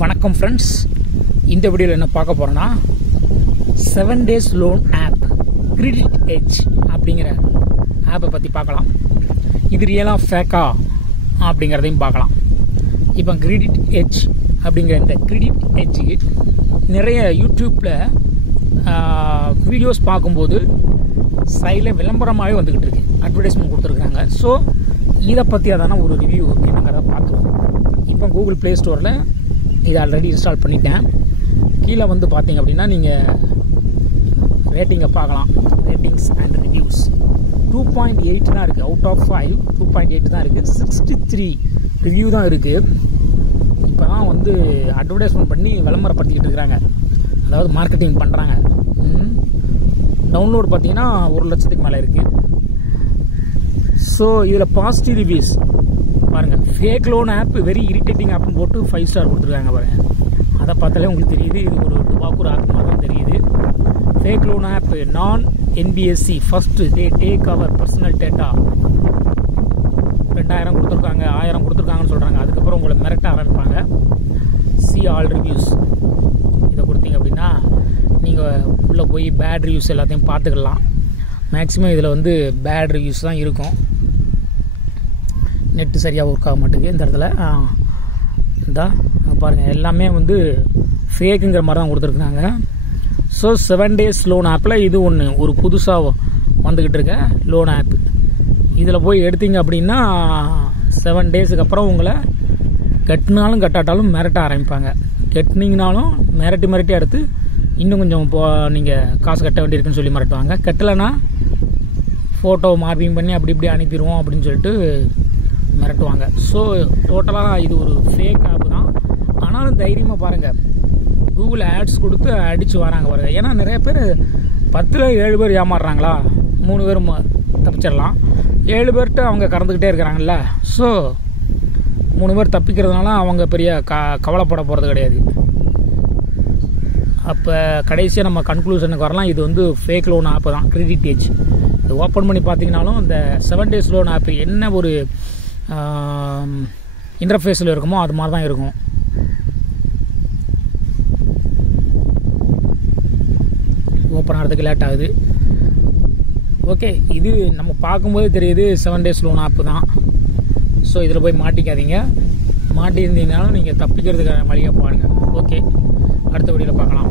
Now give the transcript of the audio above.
வணக்கம் ஃப்ரெண்ட்ஸ், இந்த வீடியோவில் என்ன பார்க்க போகிறோன்னா 7 days loan app credit edge அப்படிங்கிற ஆப்பை பற்றி பார்க்கலாம். இது ரியலாக ஃபேக்கா அப்படிங்கிறதையும் பார்க்கலாம். இப்போ கிரெடிட் எட்ஜ் அப்படிங்கிற இந்த கிரெடிட் எட்ஜுக்கு நிறைய யூடியூப்பில் வீடியோஸ் பார்க்கும்போது சைடில் விளம்பரமாகவே வந்துக்கிட்டு இருக்கு, அட்வர்டைஸ்மெண்ட் கொடுத்துருக்காங்க. ஸோ இதை பற்றி அதான ஒரு ரிவ்யூ என்னங்கிறத பார்க்கலாம். இப்போ கூகுள் ப்ளே ஸ்டோரில் இதை ஆல்ரெடி இன்ஸ்டால் பண்ணிட்டேன். கீழே வந்து பார்த்தீங்க அப்படின்னா நீங்கள் ரேட்டிங்கை பார்க்கலாம். ரேட்டிங்ஸ் அண்ட் ரிவ்யூஸ் 2.8 தான் இருக்குது. அவுட் ஆஃப் 5 2.8 தான் இருக்குது. 63 ரிவ்யூ தான் இருக்குது. இப்போ தான் வந்து அட்வர்டைஸ்மெண்ட் பண்ணி விளம்பரப்படுத்திக்கிட்டு இருக்கிறாங்க, அதாவது மார்க்கெட்டிங் பண்ணுறாங்க. டவுன்லோட் பார்த்தீங்கன்னா 1 லட்சத்துக்கு மேலே இருக்குது. ஸோ இதில் பாசிட்டிவ் ரிவ்யூஸ் பாருங்கள். Fake loan app very irritating ஆப்னு போட்டு 5 ஸ்டார் கொடுத்துருக்காங்க பாருங்கள். அதை பார்த்தாலே உங்களுக்கு தெரியுது இது ஒரு டுபாக்கூர் ஆப் மாதிரி தான் தெரியுது. ஃபேக் லோன் ஆப் நான் NBSC first they take our personal data 2000 கொடுத்துருக்காங்க, 1000 கொடுத்துருக்காங்கன்னு சொல்கிறாங்க. அதுக்கப்புறம் உங்களை மிரட்ட ஆரம்பிப்பாங்க. சி ஆல் ரிவ்யூஸ் இதை கொடுத்தீங்க அப்படின்னா நீங்கள் உள்ளே போய் பேட் ரிவ்யூஸ் எல்லாத்தையும் பார்த்துக்கலாம். மேக்ஸிமம் இதில் வந்து பேட் ரிவ்யூஸ் தான் இருக்கும். நெட்டு சரியாக ஒர்க் ஆக மாட்டேங்குது இந்த இடத்துல. இந்த பாருங்கள், எல்லாமே வந்து ஃபேக்குங்கிற மாதிரி தான் கொடுத்துருக்குறாங்க. ஸோ 7 days லோன் ஆப்பில் இது ஒரு புதுசாக வந்துக்கிட்டு இருக்க லோன் ஆப். இதில் போய் எடுத்தீங்க அப்படின்னா 7 daysக்கு அப்புறம் உங்களை கட்டினாலும் கட்டாட்டாலும் மிரட்ட ஆரம்பிப்பாங்க. கட்டினீங்கனாலும் மிரட்டி எடுத்து இன்னும் கொஞ்சம் நீங்கள் காசு கட்ட வேண்டியிருக்குன்னு சொல்லி மிரட்டுவாங்க. கட்டலைன்னா ஃபோட்டோ மார்பிங் பண்ணி அப்படி இப்படி அனுப்பிடுவோம் அப்படின்னு சொல்லிட்டு மிரட்டுவாங்க. ஸோ டோட்டலாக இது ஒரு ஃபேக் ஆப் தான். ஆனாலும் தைரியமாக பாருங்கள், கூகுள் ஆட்ஸ் கொடுத்து அடித்து வராங்க பாருங்கள். ஏன்னா நிறைய பேர் 10ல் 7 பேர் ஏமாறுறாங்களா, 3 பேர் தப்பிச்சிடலாம். 7 பேர்கிட்ட அவங்க கறந்துக்கிட்டே இருக்கிறாங்கல்ல. ஸோ 3 பேர் தப்பிக்கிறதுனால அவங்க பெரிய கவலைப்பட போகிறது கிடையாது. அப்போ கடைசியாக நம்ம கன்க்ளூஷனுக்கு வரலாம், இது வந்து ஃபேக் லோன் ஆப் தான் கிரெடிட் எட்ஜ். இது ஓப்பன் பண்ணி பார்த்தீங்கனாலும் இந்த 7 days லோன் ஆப் என்ன ஒரு இன்டர்ஃபேஸில் இருக்குமோ அது மாதிரி தான் இருக்கும். ஓப்பன் ஆகிறதுக்கு லேட் ஆகுது. ஓகே, இது நம்ம பார்க்கும்போது தெரியுது 7 days லோன் ஆப் தான். ஸோ இதில் போய் மாட்டிக்காதீங்க. மாட்டியிருந்தீங்கனாலும் நீங்கள் தப்பிக்கிறதுக்கான வழியை பாருங்கள். ஓகே, அடுத்த வீடியோவில் பார்க்கலாம்.